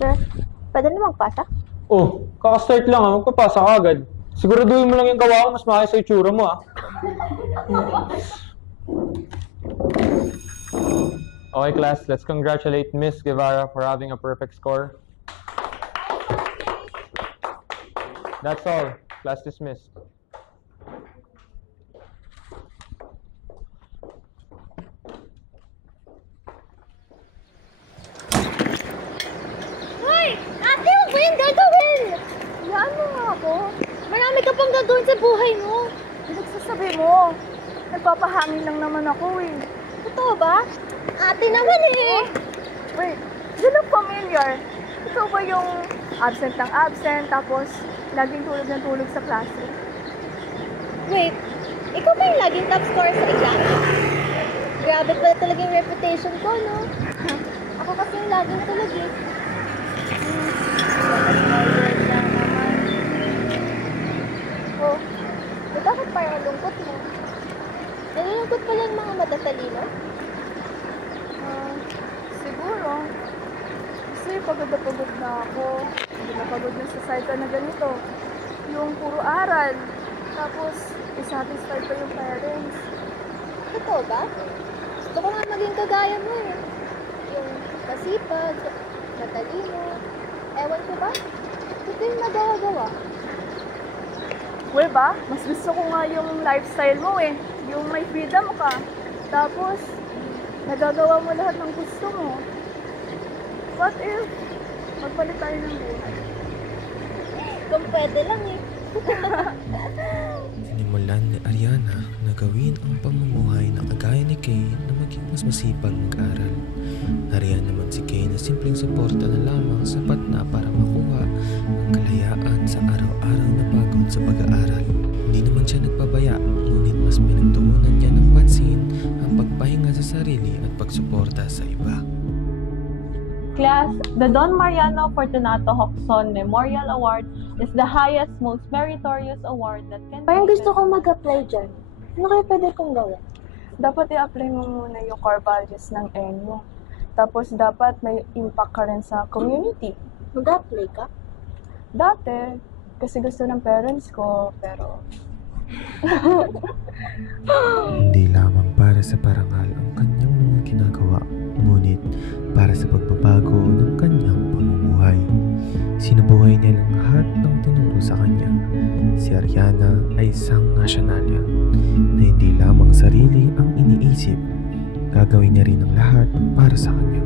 Sir, pwede na magpasa? Oh, kakastart lang ah. Magpapasa ka agad. Siguraduhin mo lang yung gawa ko, mas maayos sa itsura mo ah. Okay class, let's congratulate Miss Guevara for having a perfect score. That's all. Class dismissed. Hoy! Ate, huwag mo yung gagawin! Yan mo nga ako. Marami ka pang gagawin sa buhay mo. Pinagsasabi mo. Nagpapahangin lang naman ako eh. Totoo ba? Ate naman eh. Wait, you look familiar. Ikaw ba yung absent ng absent tapos laging tulog ng tulog sa klase? Wait, ikaw ba yung laging top scorer sa exam? Grabe pala talaga yung reputation ko, no? Ako kasi yung laging tulog eh. Oh, bakit parang lungkot mo? Nalulungkot pala yung mga matatalino? Siguro. Kasi pagod na ako. Hindi na pagod na sa cycle na ganito. Yung puro aral. Tapos, isatisfied pa yung parents. Totoo ba? Gusto ko nga maging kagaya mo eh. Yung masipag, matalino. Ewan ko ba? Ito yung nagawa-gawa. Well ba? Mas gusto ko nga yung lifestyle mo eh. Yung may freedom ka. Tapos, nagagawa mo lahat ng gusto mo. What if magpalit tayo ng buhay? Kung pwede lang eh. Sinimulan ni Ariana na gawin ang pamumuhay na kagaya ni Kay na maging mas masipag mag-aral. Nariyan naman si Kay na simpleng suporta na lamang sapat na para makuha ang kalayaan sa araw-araw na pagod sa pag-aaral. Hindi naman siya nagpabaya, ngunit mas pinagtuunan niya ng pansin ang pagpahinga sa sarili at pagsuporta sa iba. Class, the Don Mariano Fortunato Hoxon Memorial Award is the highest, most meritorious award that can Parang gusto ko mag-apply dyan. Ano kaya pwede kong gawin? Dapat i-apply mo muna yung core values ng NU. Tapos dapat may impact ka rin sa community. Mag-apply ka? Dati, kasi gusto ng parents ko, pero... Hindi lamang para sa parangal ang kanyang mga ginagawa, ngunit para sa pagbabago ng kanyang pamumuhay. Sinubuhay niya lang lahat ng tinuro sa kanya. Si Ariana ay isang nasyonalya na hindi lamang sarili ang iniisip, gagawin niya rin ang lahat para sa kanya.